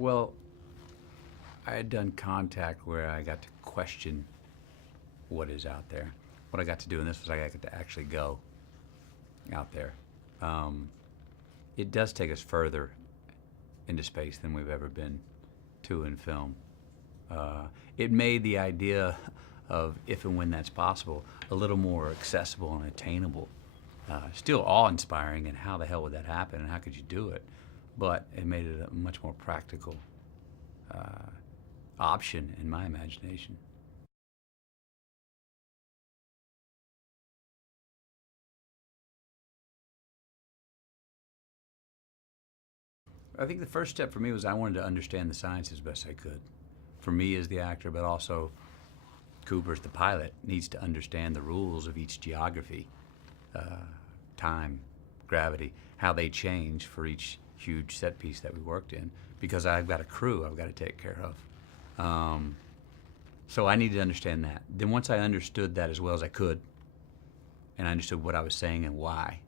Well, I had done Contact where I got to question what is out there. What I got to do in this was I got to actually go out there. It does take us further into space than we've ever been to in film. It made the idea of if and when that's possible a little more accessible and attainable. Still awe-inspiring, and how the hell would that happen and how could you do it? But it made it a much more practical option in my imagination. I think the first step for me was I wanted to understand the science as best I could. For me as the actor, but also Cooper's the pilot, needs to understand the rules of each geography, time, gravity, how they change for each huge set piece that we worked in, because I've got a crew I've got to take care of. So I needed to understand that. Then once I understood that as well as I could, and I understood what I was saying and why,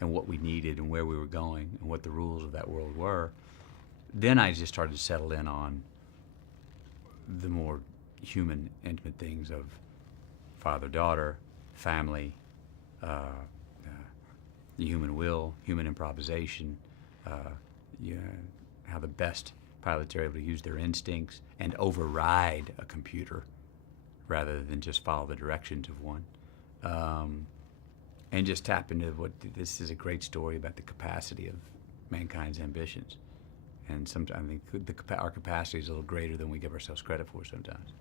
and what we needed and where we were going and what the rules of that world were, then I just started to settle in on the more human, intimate things of father-daughter, family, the human will, human improvisation, how the best pilots are able to use their instincts and override a computer rather than just follow the directions of one. And just tap into what this is a great story about the capacity of mankind's ambitions. And sometimes I think our capacity is a little greater than we give ourselves credit for sometimes.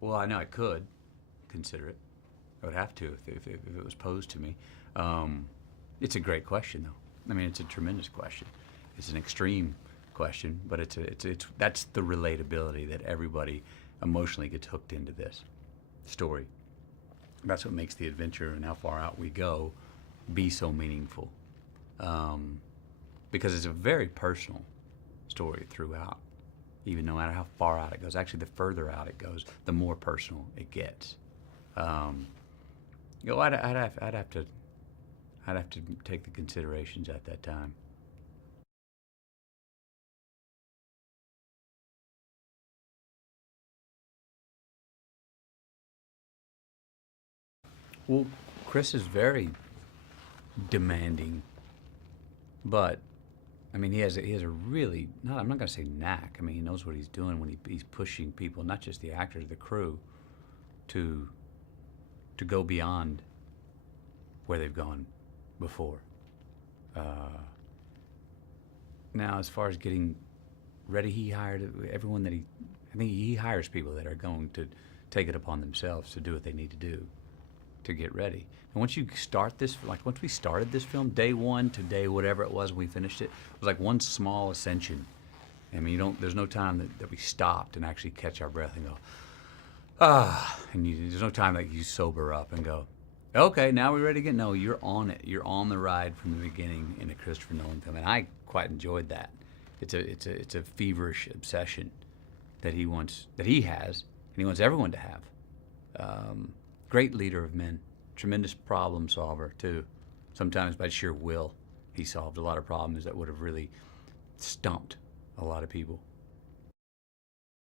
Well, I know I could consider it. I would have to if it was posed to me. It's a great question, though. I mean, it's a tremendous question. It's an extreme question, but that's the relatability that everybody emotionally gets hooked into this story. That's what makes the adventure and how far out we go be so meaningful, because it's a very personal story throughout. Even no matter how far out it goes, actually, the further out it goes, the more personal it gets. I'd have to take the considerations at that time. Well, Chris is very demanding, but I mean, he has a really, not, I'm not going to say knack. I mean, he knows what he's doing when he's pushing people, not just the actors, the crew, to go beyond where they've gone before. Now, as far as getting ready, he hired everyone that I think he hires people that are going to take it upon themselves to do what they need to do to get ready. And once you start this, like once we started this film, day one to day whatever it was when we finished it was like one small ascension. I mean, there's no time that we stopped and actually catch our breath and go, and there's no time that you sober up and go, okay, now we're ready again. No, you're on it. You're on the ride from the beginning in a Christopher Nolan film, and I quite enjoyed that. It's a feverish obsession that he has, and he wants everyone to have. Great leader of men, tremendous problem solver too. Sometimes by sheer will, he solved a lot of problems that would have really stumped a lot of people.